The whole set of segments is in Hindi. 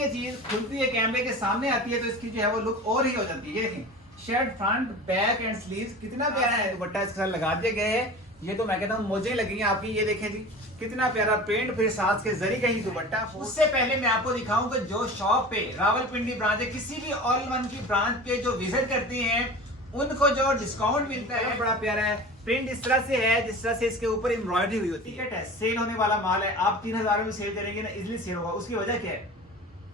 ये चीज खुलती है कैमरे के सामने आती है तो इसकी जो है वो लुक और ही हो जाती है। देखें shirt front back and sleeves कितना प्यारा है, दुपट्टा इसके साथ लगा दिए गए हैं। ये तो मैं कहता हूँ मौजें लगी हैं आपकी। ये देखें जी कितना प्यारा प्रिंट, फिर साथ के जरी का ही दुपट्टा। उससे पहले मैं आपको दिखाऊं कि जो शॉप पे रावलपिंडी ब्रांच है, किसी भी ऑल वन की ब्रांच पे जो विजिट करती हैं उनको जो डिस्काउंट मिलता है बड़ा प्यारा है। प्रिंट इस तरह से है जिस तरह से इसके ऊपर एम्ब्रॉयडरी हुई होती है। सेल होने वाला माल है, आप 3000 में सेल करेंगे ना, इजिली सेल होगा। उसकी वजह क्या है,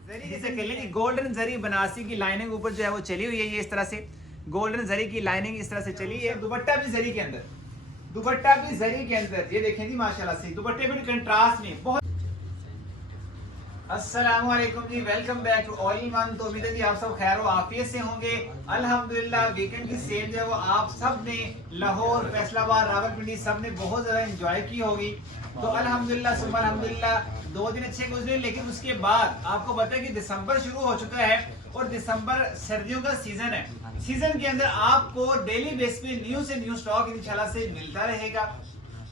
जरी जैसे कह लेंगे गोल्डन जरी बनारसी की लाइनिंग ऊपर जो है वो चली हुई है। ये इस तरह से गोल्डन जरी की लाइनिंग इस तरह से चली है। दुपट्टा भी जरी के अंदर, दुपट्टा भी जरी के अंदर। ये देखें जी माशाल्लाह से दुपट्टे भी कंट्रास्ट में बहुत। अस्सलाम वालेकुम जी, welcome back to all in one. तो उम्मीद है कि आप सब खैर व आफियत से होंगे। अल्हम्दुलिल्लाह वीकेंड की सेल जो है वो आप सब ने लाहौर, फैसलाबाद, रावलपिंडी सब ने बहुत ज़्यादा एंजॉय की होगी। तो अल्हम्दुलिल्लाह सुबह अल्हम्दुलिल्लाह 2 दिन अच्छे गुजरे। लेकिन उसके बाद आपको पता है कि दिसंबर शुरू हो चुका है और दिसंबर सर्दियों का सीजन है। सीजन के अंदर आपको डेली बेस पे न्यू से न्यू स्टॉक इंशाल्लाह से मिलता रहेगा।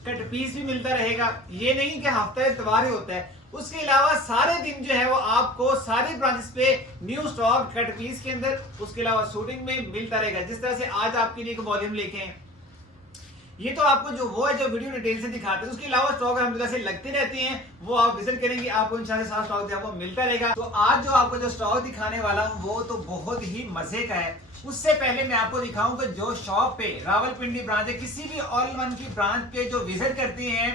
कट पीस भी मिलता रहेगा। ये नहीं कि हफ्ता इतवार ही होता है, उसके अलावा सारे दिन जो है वो आपको सारी ब्रांचेस पे न्यू स्टॉक कट पीस के अंदर, उसके अलावा शूटिंग में मिलता रहेगा। जिस तरह से आज आपके लिए एक वॉल्यूम लेके हैं, ये तो आपको जो वो है जो वीडियो डिटेल से दिखाते हैं। उसके अलावा स्टॉक अलहमदुलिल्लाह से लगते रहते हैं, वो आप विजिट करेंगे आपको इंशाल्लाह सारा स्टॉक जो है वो मिलता रहेगा। तो आज जो आपको जो स्टॉक दिखाने वाला हूँ वो तो बहुत ही मजे का है। उससे पहले मैं आपको दिखाऊं कि जो शॉप पे रावलपिंडी ब्रांच है, किसी भी ऑल वन की ब्रांच पे जो विजिट करती हैं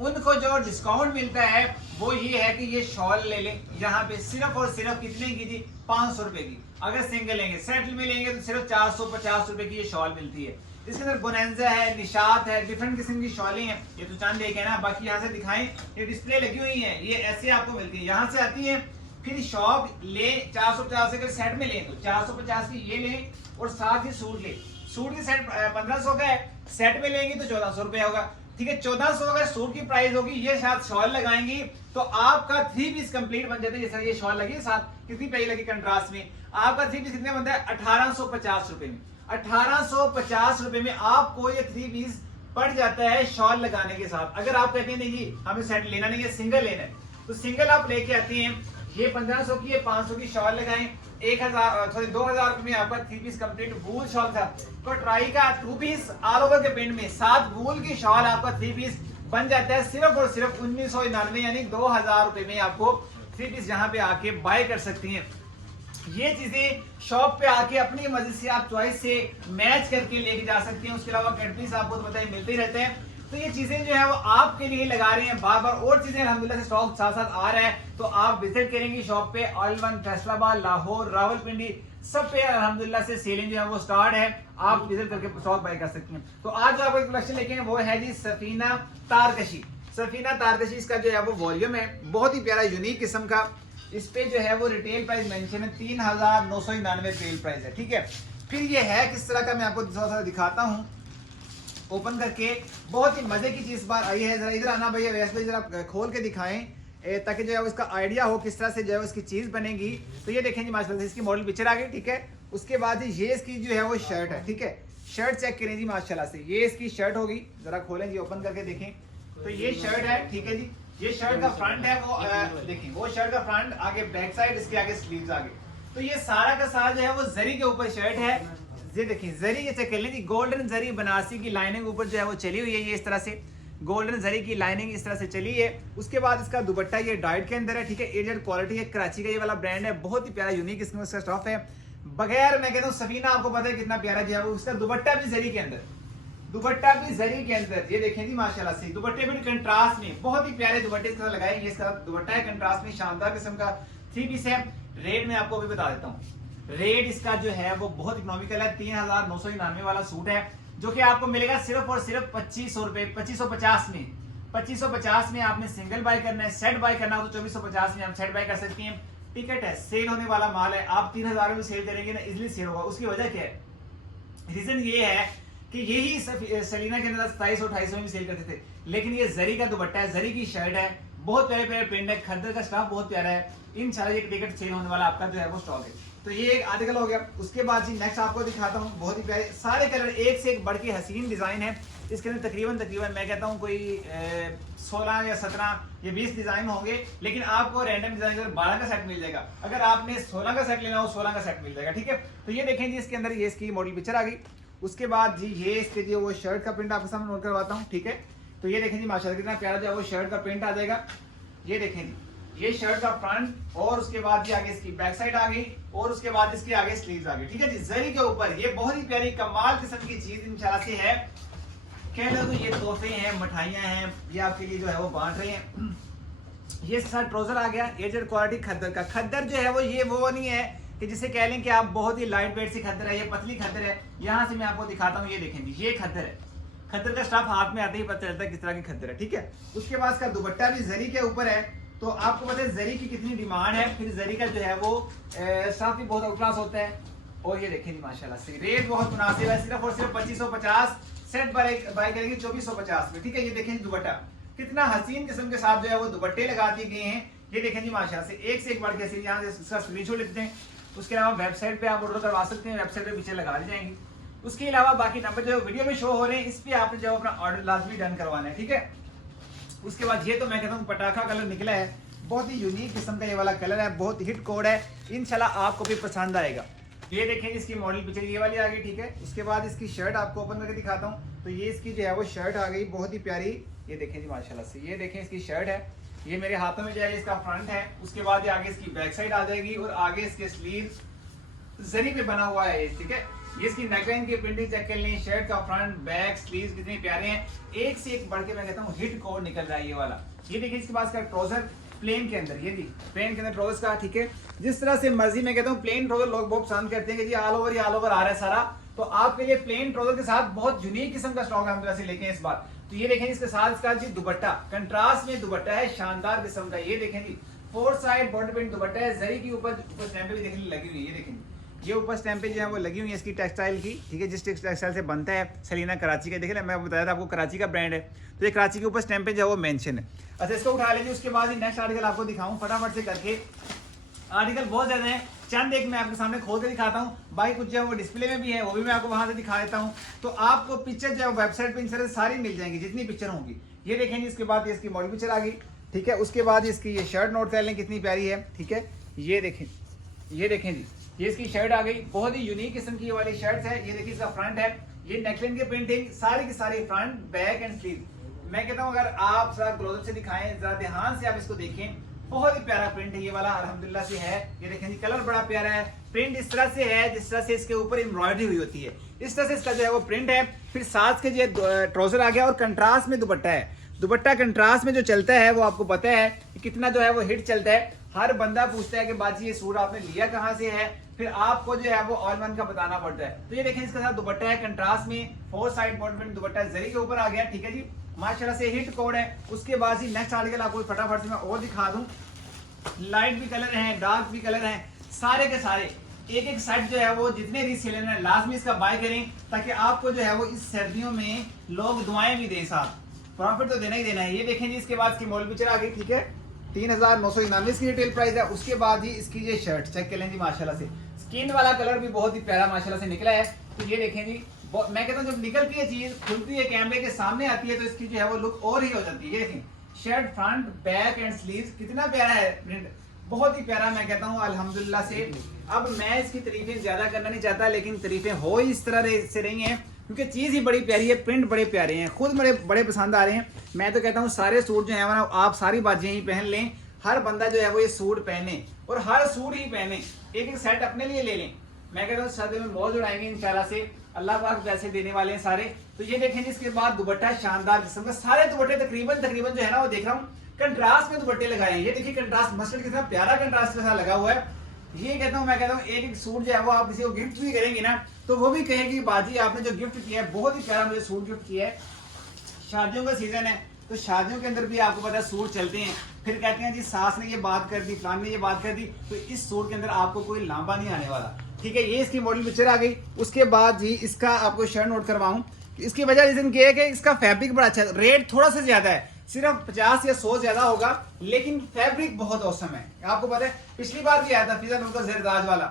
उनको जो डिस्काउंट मिलता है वो ये है कि ये शॉल ले लें। यहाँ पे सिर्फ और सिर्फ कितने की जी, 500 रुपए की। अगर सिंगल लेंगे, सेट में लेंगे तो सिर्फ 450 रुपए की ये शॉल मिलती है। इसके अंदर बोनेंजा है, निशात है, डिफरेंट किस्म की शॉलें हैं। ये तो चांद एक है ना, बाकी यहाँ से दिखाएं, ये डिस्प्ले लगी हुई है, ये ऐसे आपको मिलती है, यहाँ से आती है। फिर शॉप ले 450 अगर सेट में लें तो 450 की ये लें और साथ ही सूट ले। सूट की सेट 1500 का है, सेट में लेंगे तो 1400 रुपए होगा। ठीक है, 1400 अगर सूट की प्राइस होगी, ये साथ शॉल लगाएंगी तो आपका 3 पीस कंप्लीट बन जाता है। जैसे ये शॉल लगी साथ कितनी प्राइस लगी कंट्रास्ट में, आपका 3 पीस कितने बनता है, 1850 रुपए में। 1850 रुपए में आपको ये 3 पीस पड़ जाता है शॉल लगाने के साथ। अगर आप कहते हैं नहीं जी हमें सेट लेना नहीं है, सिंगल लेना है, तो सिंगल आप लेके आती हैं। ये 1500 की, 500 की शॉल लगाएं, 2000 रुपए में आपका 3 पीस कंप्लीट वूल शॉल था। तो ट्राई का 2 पीस ऑल ओवर के प्रिंट में 7 वूल की शॉल आपका 3 पीस बन जाता है सिर्फ और सिर्फ 1999 यानी 2000 रुपए में आपको 3 पीस यहाँ पे आके बाय कर सकती हैं। ये चीजें शॉप पे आके अपनी मर्जी से आप चॉइस से मैच करके लेके जा सकते हैं। उसके अलावा कट पीस आपको तो पता ही मिलते ही रहते हैं। तो ये चीजें जो है वो आपके लिए लगा रहे हैं बार बार, और चीजें अल्हम्दुलिल्लाह से स्टॉक साथ साथ आ रहा है। तो आप विजिट करेंगे शॉप पे, ऑल वन, फैसलाबाद, लाहौर, रावलपिंडी सब पे अल्हम्दुलिल्लाह से सेलिंग जो है वो स्टार्ट है। आप विजिट करके स्टॉक बाय कर सकते हैं। तो आज जो आपको एक कलेक्शन लेके हैं वो है जी सफीना तारकशी। सफीना तारकशी इसका जो है वो वॉल्यूम है, बहुत ही प्यारा यूनिक किस्म का। इस पे जो है वो रिटेल प्राइस मेंशन है 3999 रिटेल प्राइस है। ठीक है, फिर ये है किस तरह का, मैं आपको थोड़ा सा दिखाता हूँ ओपन करके। बहुत ही मजे की चीज बात आई है। जरा इधर आना भैया, वैसे भाई जरा खोल के दिखाएं ताकि जो है उसका आइडिया हो किस तरह से जो है उसकी चीज बनेगी। तो ये देखें जी माशाल्लाह से इसकी मॉडल पिक्चर आ गई। ठीक है, उसके बाद ये इसकी जो है वो शर्ट है। ठीक है, शर्ट चेक करें जी माशाल्लाह से, ये इसकी शर्ट होगी। जरा खोलें जी, ओपन करके देखें तो ये शर्ट है। ठीक है जी, ये शर्ट का फ्रंट है, वो देखिए वो शर्ट का फ्रंट, आगे बैक साइड, इसके आगे स्लीव्स आगे। तो ये सारा का सारा जो है वो जरी के ऊपर शर्ट है। ये देखिए जरी, ये चेक कर लीजिए, गोल्डन जरी बनारसी की लाइनिंग ऊपर जो है वो चली हुई है। ये इस तरह से गोल्डन जरी की लाइनिंग इस तरह से चली है। उसके बाद इसका दुपट्टा ये डाइट के अंदर है। ठीक है, एजेड क्वालिटी है, कराची का ये वाला ब्रांड है, बहुत ही प्यारा यूनिक इसमें उसका स्टफ है। बगैर मैं कहता हूँ सफीना आपको पता है कितना प्यारा जो है वो, उसका दुपट्टा भी जरी के अंदर, दुपट्टा भी जरी के अंदर। ये देखें जी माशाल्लाह से दुपट्टे भी कंट्रास्ट में, बहुत ही प्यारे दुपट्टे इसके साथ लगाए। ये इसका दुपट्टा है कंट्रास्ट में, शानदार किस्म का 3 पीस है। रेट में आपको अभी बता देता हूँ, रेट इसका जो है वो बहुत इकोनॉमिकल है। 3999 वाला सूट है जो कि आपको मिलेगा सिर्फ और सिर्फ 2500 रुपए, 2550 में। 2550 में आपने सिंगल बाय करना है, सेट बाय करना हो तो 2450 में आप सेट बाय कर सकती हैं। टिकट है, सेल होने वाला माल है, आप 3000 में सेल करेंगे ना, इजिली सेल होगा। उसकी वजह क्या है, रीजन ये है कि यही सलीना के अंदर 2700-2800 में सेल करते थे। लेकिन ये जरी का दुपट्टा है, जरी की शर्ट है, बहुत प्यारे प्यारे प्रिंट है, खद्दर का स्टाफ बहुत प्यारा है। इंशाल्लाह ये टिकट सेल होने वाला आपका जो है वो स्टॉक है। तो ये एक आर्टिकल हो गया। उसके बाद जी नेक्स्ट आपको दिखाता हूँ, बहुत ही प्यारे सारे कलर, एक से एक बढ़ के हसीन डिजाइन है। इसके अंदर तकरीबन मैं कहता हूँ कोई 16 या 17 या 20 डिजाइन होंगे, लेकिन आपको रैंडम डिजाइन का 12 का सेट मिल जाएगा। अगर आपने 16 का सेट लेना हो 16 का सेट मिल जाएगा, ठीक है। तो ये देखें जी, इसके अंदर ये इसकी मॉडल पिक्चर आ गई। उसके बाद जी ये इसके जो वो शर्ट का प्रिंट आपके सामने नोट करवाता हूँ, ठीक है। तो ये देखें जी माशाल्लाह कितना प्यारा जो है वो शर्ट का प्रिंट आ जाएगा। ये देखें जी, ये शर्ट का फ्रंट और उसके बाद जी आगे इसकी बैक साइड आ गई और उसके बाद इसके आगे स्लीव्स आ गई, ठीक है जी। जरी के ऊपर ये बहुत ही प्यारी कमाल किस्म की चीज इंशाल्लाह से है। कह लो तो ये तोहफे हैं, मिठाइयां हैं, ये आपके लिए जो है वो बांट रहे हैं। ये साथ ट्राउजर आ गया एजेड क्वालिटी खद्दर का। खद्दर जो है वो ये वो नहीं है कि जिसे कह लें कि आप बहुत ही लाइट वेट सी खद्दर है, ये पतली खद्दर है। यहाँ से मैं आपको दिखाता हूँ, ये देखें जी, ये खद्दर है। खद्दर का स्टफ हाथ में आते ही पता चलता है किस तरह की खद्दर है, ठीक है। उसके बाद इसका दुपट्टा भी जरी के ऊपर है। तो आपको पता है जरी की कितनी डिमांड है, फिर जरी का जो है वो साथ भी बहुत आउट क्लास होता है। और ये देखें जी माशाल्लाह से रेट बहुत मुनासिब है, सिर्फ और सिर्फ 2550 सेट बाय करेंगे 2450 में, ठीक है। ये देखें जी दुपट्टा कितना हसीन किस्म के साथ जो है वो दुपट्टे लगा दिए गए हैं। ये देखें जी माशाल्लाह से एक बढ़ के यहाँ से इसका स्क्रीनशॉट लेते हैं। उसके अलावा वेबसाइट पे आप ऑर्डर करवा सकते हैं, वेबसाइट पे पीछे लगा दी जाएंगी। उसके अलावा बाकी नंबर जो वीडियो में शो हो रहे हैं इस पे आपने जो अपना ऑर्डर लाजमी डन करवाना है, ठीक है। उसके बाद ये तो मैं कहता हूँ पटाखा कलर निकला है, बहुत ही यूनिक किस्म का ये वाला कलर है, बहुत हिट कोड है, इंशाल्लाह आपको भी पसंद आएगा। ये देखें इसकी मॉडल पिक्चर ये वाली आ गई, ठीक है। उसके बाद इसकी शर्ट आपको ओपन करके दिखाता हूँ। तो ये इसकी जो है वो शर्ट आ गई बहुत ही प्यारी। ये देखें जी माशाल्लाह से, ये देखें इसकी शर्ट है, ये मेरे हाथों में जो है इसका फ्रंट है। उसके बाद ये आगे इसकी बैक साइड आ जाएगी और आगे इसके स्लीव जरी पे बना हुआ है, ठीक है। ये इसकी नेकलाइन की प्रिंटिंग चेक कर लें, शर्ट का फ्रंट बैक स्लीव्स कितने प्यारे हैं, एक से एक बढ़ के मैं कहता हूँ हिट कोड निकल रहा है ये वाला। ये देखिए इसके पास का ट्राउजर प्लेन के अंदर, ये जी प्लेन के अंदर ट्राउजर का, ठीक है। जिस तरह से मर्जी मैं कहता हूँ प्लेन ट्राउजर लोग बहुत पसंद करते हैं कि जी ऑल ओवर आ रहा है सारा। तो आपके लिए प्लेन ट्राउजर के साथ बहुत यूनिक किस्म का स्टॉक हम से लेके इस बार। तो ये देखें इसके साथ इसका जी दुपट्टा कंट्रास्ट में दुपट्टा है, शानदार किस्म का। ये देखें जी 4 साइड बॉडी प्रिंट दुपट्टा है, जरी के ऊपर स्टैंप भी देखने लगी हुई है। ये देखें ये ऊपर स्टैंप जो है वो लगी हुई है इसकी टेक्सटाइल की, ठीक है। जिस टेक्सटाइल से बनता है सलीना कराची का, देखे ना मैं बताया था आपको कराची का ब्रांड है, तो ये कराची के ऊपर स्टैंप जो है वो मेंशन है। अच्छा इसको उठा लीजिए। उसके बाद नेक्स्ट आर्टिकल आपको दिखाऊं फटाफट से करके। आर्टिकल बहुत ज्यादा है, चंद एक मैं आपके सामने खोल के दिखाता हूँ। बाकी कुछ जो है वो डिस्प्ले में भी है, वो भी मैं आपको वहां से दिखा देता हूँ। तो आपको पिक्चर जो है वेबसाइट पे इन सारी मिल जाएंगी जितनी पिक्चर होंगी। ये देखेंगे इसके बाद इसकी मॉडल पिक्चर आ गई, ठीक है। उसके बाद इसकी ये शर्ट नोट कर लें कितनी प्यारी है, ठीक है। ये देखें जी ये इसकी शर्ट आ गई, बहुत ही यूनिक किस्म की ये वाली शर्ट है। ये देखिए इसका फ्रंट है, ये नेकलाइन की प्रिंटिंग सारी की सारी फ्रंट बैक एंड स्लीव। मैं कहता हूँ अगर आप जरा क्लोजअप से दिखाएं, जरा ध्यान से आप इसको देखें, बहुत ही प्यारा प्रिंट है ये वाला, अल्हम्दुलिल्लाह से है। ये देखें जी कलर बड़ा प्यारा है, प्रिंट इस तरह से है जिस तरह से इसके ऊपर एम्ब्रॉयडरी हुई होती है, इस तरह से इसका जो है वो प्रिंट है। फिर साथ के जो ट्राउजर आ गया और कंट्रास्ट में दुपट्टा है। दुपट्टा कंट्रास्ट में जो चलता है वो आपको पता है कि कितना जो है वो हिट चलता है। हर बंदा पूछता है कि बाजी ये सूट आपने लिया कहाँ से है, फिर आपको जो है वो ऑल वन का बताना पड़ता है। तो ये देखें इसके साथ दुपट्टा है कंट्रास्ट में, 4 साइड बॉडी प्रिंट दुपट्टा जरी के ऊपर आ गया, ठीक है जी माशाल्लाह से हिट कोड है। उसके बाद ही नेक्स्ट आर्टिकल आपको फटाफट से मैं और दिखा दूं। लाइट भी कलर हैं, डार्क भी कलर हैं, सारे के सारे एक सेट जो है वो जितने रीसेलर हैं लाजमी इसका बाय करें, ताकि आपको जो है वो इस सर्दियों में लोग दुआएं भी दें, साथ प्रॉफिट तो देना ही देना है। ये देखें जी इसके बाद की मॉडल पिक्चर आ गई, ठीक है। 3999 की रिटेल प्राइस है। उसके बाद ही इसकी ये शर्ट चेक कर लें जी माशाल्लाह से, स्किन वाला कलर भी बहुत ही प्यारा माशाल्लाह से निकला है। तो ये देखें जी मैं कहता हूँ जब निकलती है चीज, खुलती है कैमरे के सामने आती है तो इसकी जो है वो लुक और ही हो जाती है। ये देखें shirt front back and sleeves कितना प्यारा है प्रिंट, बहुत ही प्यारा मैं कहता हूँ अल्हम्दुलिल्लाह से। अब मैं इसकी तारीफें ज्यादा करना नहीं चाहता, लेकिन तारीफें हो ही इस तरह से रही हैं क्योंकि चीज ही बड़ी प्यारी है, प्रिंट बड़े प्यारे हैं, खुद बड़े पसंद आ रहे हैं। मैं तो कहता हूँ सारे सूट जो है ना आप सारी बातें ही पहन लें, हर बंदा जो है वो ये सूट पहने और हर सूट ही पहने, एक सेट अपने लिए ले लें। मैं कहता हूँ सर्दी में मौज उड़ाएंगे इंशाल्लाह से, अल्लाह पाक पैसे देने वाले हैं सारे। तो ये देखें इसके बाद दुपट्टा शानदार किस्म का, सारे दुपट्टे तकरीबन जो है ना वो देख रहा हूँ कंट्रास्ट में दुपट्टे लगाए हैं। ये देखिए कंट्रास्ट मस्टर्ड कितना प्यारा कंट्रास्ट के साथ लगा हुआ है। ये कहता हूँ मैं कहता हूँ एक सूट जो है वो आप किसी को गिफ्ट भी करेंगे ना तो वो भी कहेगी बाजी आपने जो गिफ्ट किया है बहुत ही प्यारा मुझे सूट गिफ्ट किया है। शादियों का सीजन है तो शादियों के अंदर भी आपको पता है सूट चलते हैं, फिर कहते हैं जी सास ने ये बात कर दी, फलान ने ये बात कर दी, तो इस सूट के अंदर आपको कोई लांबा नहीं आने वाला, ठीक है। ये इसकी मॉडल पिक्चर आ गई। उसके बाद जी इसका आपको शर्ट नोट करवाऊं, इसकी वजह रीजन ये है कि इसका फैब्रिक बड़ा अच्छा है, रेट थोड़ा सा ज्यादा है, सिर्फ 50 या 100 ज्यादा होगा, लेकिन फैब्रिक बहुत औसम है। आपको पता है पिछली बार भी आया था फिजा नूर का जरदाज वाला,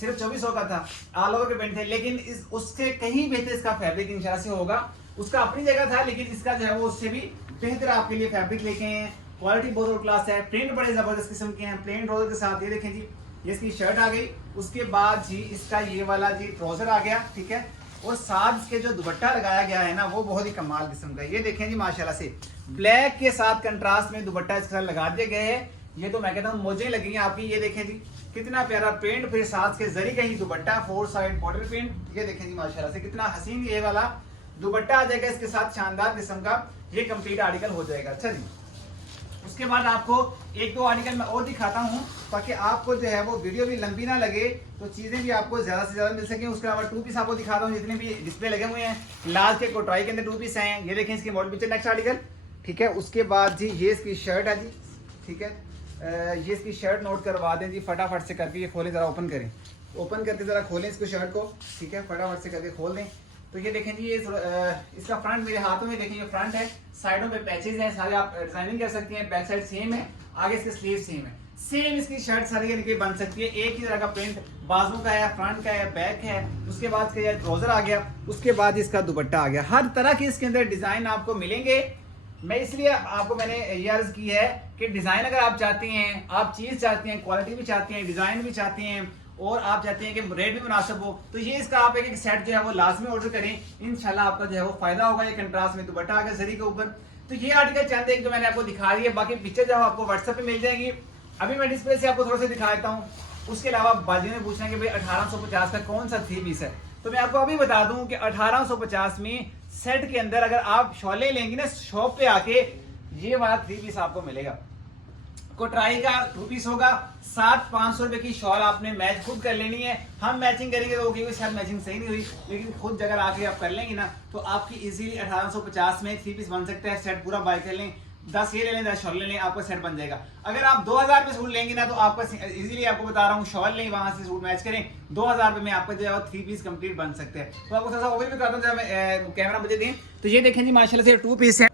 सिर्फ 2400 का था, ऑल ओवर के प्रिंट थे, लेकिन उससे कहीं बेहतर इसका फैब्रिक इंशाल्लाह से होगा। उसका अपनी जगह था, लेकिन इसका जो है वो उससे भी बेहतर आपके लिए फैब्रिक लेके आए हैं। क्वालिटी बहुत क्लास है, प्रिंट बड़े जबरदस्त किस्म के हैं, प्लेन ट्राउजर के साथ। ये देखें जी, ये इसकी शर्ट आ गई, उसके बाद जी इसका ये वाला जी ट्राउजर आ गया, ठीक है। और साथ इसके जो दुपट्टा लगाया गया है ना वो बहुत ही कमाल किस्म का। ये देखें जी माशाल्लाह से ब्लैक के साथ कंट्रास्ट में दुपट्टा इसके साथ लगा दिए गए हैं। ये तो मैं कहता हूँ मौजें लगी हैं आपकी। ये देखें जी कितना प्यारा प्रिंट, फिर साथ के जरी का ही दुपट्टा, 4 साइड बॉर्डर प्रिंट। ये देखें जी माशाल्लाह से कितना हसीन ये वाला दुपट्टा आ जाएगा इसके साथ, शानदार किस्म का ये कंप्लीट आर्टिकल हो जाएगा। अच्छा जी, उसके बाद आपको एक दो आर्टिकल मैं और दिखाता हूँ ताकि आपको जो है वो वीडियो भी लंबी ना लगे, तो चीजें भी आपको ज्यादा से ज्यादा मिल सके। उसके अलावा 2 पीस आपको दिखाता हूँ, जितने भी डिस्प्ले लगे हुए हैं लाल के कोटराई के अंदर 2 पीस हैं। ये देखें इसकी मॉडल पिक्चर नेक्स्ट आर्टिकल, ठीक है। उसके बाद जी ये इसकी शर्ट है जी, ठीक है। ये इसकी शर्ट नोट करवा दें जी फटाफट से करके। ये खोलें जरा, ओपन करें, ओपन करके जरा खोलें इसको शर्ट को, ठीक है। फटाफट से करके खोल दें। तो ये देखें जी, ये इसका फ्रंट मेरे हाथों में देखें, ये फ्रंट है, साइडों पे पैचेज हैं सारे, आप डिजाइनिंग कर सकती हैं। बैक साइड सेम है, आगे इसके स्लीव सेम है, सेम इसकी शर्ट सारी यानी कि बन सकती है। एक ही तरह का प्रिंट बाजू का है, फ्रंट का है, बैक है। उसके बाद इसका ट्राउजर आ गया, उसके बाद इसका दुपट्टा आ गया। हर तरह के इसके अंदर डिजाइन आपको मिलेंगे। मैं इसलिए आपको मैंने ये अर्ज की है कि डिजाइन अगर आप चाहती हैं, आप चीज चाहती हैं, क्वालिटी भी चाहती हैं, डिजाइन भी चाहती हैं, और आप चाहते हैं कि रेट भी मुनासिब हो, तो ये इसका आप एक सेट जो है वो लाजमी ऑर्डर करें। इंशाल्लाह आपका जो है वो फायदा होगा। ये कंट्रास्ट में दुपट्टा आ गया जरी के ऊपर। तो ये आर्टिकल चंद एक जो मैंने आपको दिखा दी है, बाकी पिक्चर जो है आपको व्हाट्सएप पे मिल जाएगी। अभी मैं डिस्प्ले से आपको थोड़ा सा दिखा देता हूँ। उसके अलावा बाजी में पूछना है कि भाई 1850 का कौन सा 3 पीस है, तो मैं आपको अभी बता दूं कि 1850 में सेट के अंदर अगर आप शॉले लेंगी ना शॉप पे आके, ये वाला 3 पीस आपको मिलेगा। कोटराई का 2 पीस होगा, 700-500 रुपए की शॉल आपने मैच खुद कर लेनी है। हम मैचिंग करेंगे तो क्योंकि शायद मैचिंग सही नहीं हुई, लेकिन खुद अगर आके आप कर लेंगे ना तो आपकी इजीली 1850 में 3 पीस बन सकता है। सेट पूरा बाय कर लें, 10 ये ले लें, 10 शॉल ले लें, आपका सेट बन जाएगा। अगर आप 2000 पे सूट लेंगे ना तो आपका इजीली आपको बता रहा हूँ शॉल लें, वहां से सूट मैच करें, 2000 रुपए में आपका जो है 3 पीस कंप्लीट बन सकते हैं। तो आपको थोड़ा सा ओवर भी करता हूँ जब कैमरा मुझे दें। तो ये देखें जी माशाल्लाह से 2 पीस है।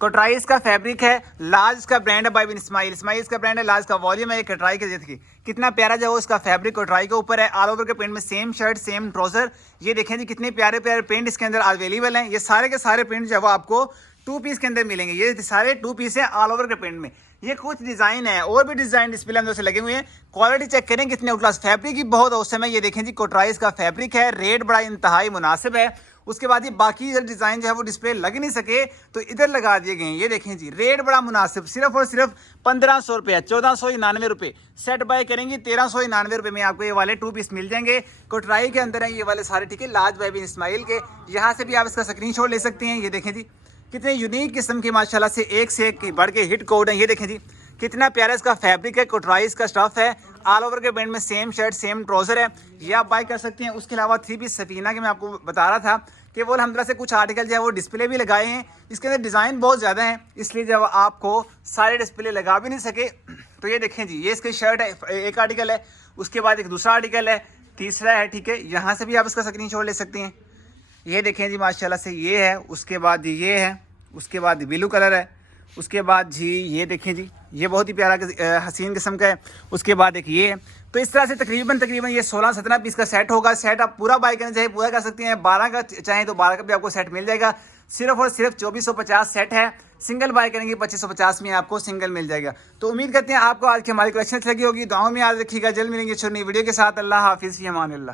कोटराई का फैब्रिक है, लार्ज का ब्रांड है बाय बिन इस्माइल, इस्माइल का ब्रांड है, लार्ज का वॉल्यूम है। कोटराई के देखिए कितना प्यारा जो है उसका फैब्रिक कोटराई के ऊपर है, ऑल ओवर के प्रिंट में, सेम शर्ट सेम ट्राउजर। ये देखें जी कितने प्यारे प्यारे प्रिंट इसके अंदर अवेलेबल हैं। ये सारे के सारे प्रिंट जो है वो आपको 2 पीस के अंदर मिलेंगे। ये सारे 2 पीस हैं ऑल ओवर के प्रिंट में। ये कुछ डिजाइन है, और भी डिजाइन डिस्प्ले अंदर से लगे हुए हैं। क्वालिटी चेक करें कितने क्लास, फैब्रिक की बहुत औसम है। ये देखें जी कोटराई का फैब्रिक है, रेट बड़ा इंतहाई मुनासिब है। उसके बाद ये बाकी इधर डिजाइन जो है वो डिस्प्ले लग नहीं सके तो इधर लगा दिए गए हैं। ये देखें जी रेट बड़ा मुनासिब, सिर्फ और सिर्फ 1500 रुपये, 1499 रुपये। सेट बाय करेंगे 1399 रुपये में आपको ये वाले 2 पीस मिल जाएंगे। कोटराई के अंदर है ये वाले सारे, ठीक है, लार्ज बाय बिन इस्माइल के। यहाँ से भी आप इसका स्क्रीनशॉट ले सकते हैं। ये देखें जी कितने यूनिक किस्म के माशाल्लाह से एक से एक बढ़ के हिट कोड है। ये देखें जी कितना प्यारा इसका फैब्रिक है, कोटराई का स्टफ है, ऑल ओवर के ब्रांड में, सेम शर्ट सेम ट्राउजर है। ये आप बाय कर सकते हैं। उसके अलावा 3 पीस सफीना के मैं आपको बता रहा था कि वो अल्हम्दुलिल्लाह से कुछ आर्टिकल जो है वो डिस्प्ले भी लगाए हैं। इसके अंदर डिज़ाइन बहुत ज़्यादा है, इसलिए जब आपको सारे डिस्प्ले लगा भी नहीं सके तो ये देखें जी ये इसकी शर्ट है, एक आर्टिकल है, उसके बाद एक दूसरा आर्टिकल है, तीसरा है, ठीक है। यहाँ से भी आप इसका स्क्रीनशॉट ले सकते हैं। ये देखें जी माशाल्लाह से ये है, उसके बाद ये है, उसके बाद ब्लू कलर है, उसके बाद जी ये देखें जी ये बहुत ही प्यारा हसीन किस्म का है। उसके बाद एक ये है। तो इस तरह से तकरीबन ये 16-17 पीस का सेट होगा। सेट आप पूरा बाय करना चाहे पूरा कर सकते हैं, 12 का चाहें तो 12 का भी आपको सेट मिल जाएगा। सिर्फ और सिर्फ 2450 सेट है। सिंगल बाय करेंगे 2550 में आपको सिंगल मिल जाएगा। तो उम्मीद करते हैं आपको आज की हमारी कलेक्शन अच्छी लगी होगी। दुआओं में याद रखिएगा, जल्द मिलेंगे छोटी वीडियो के साथ। अल्लाह हाफिज़, अमान अल्लाह।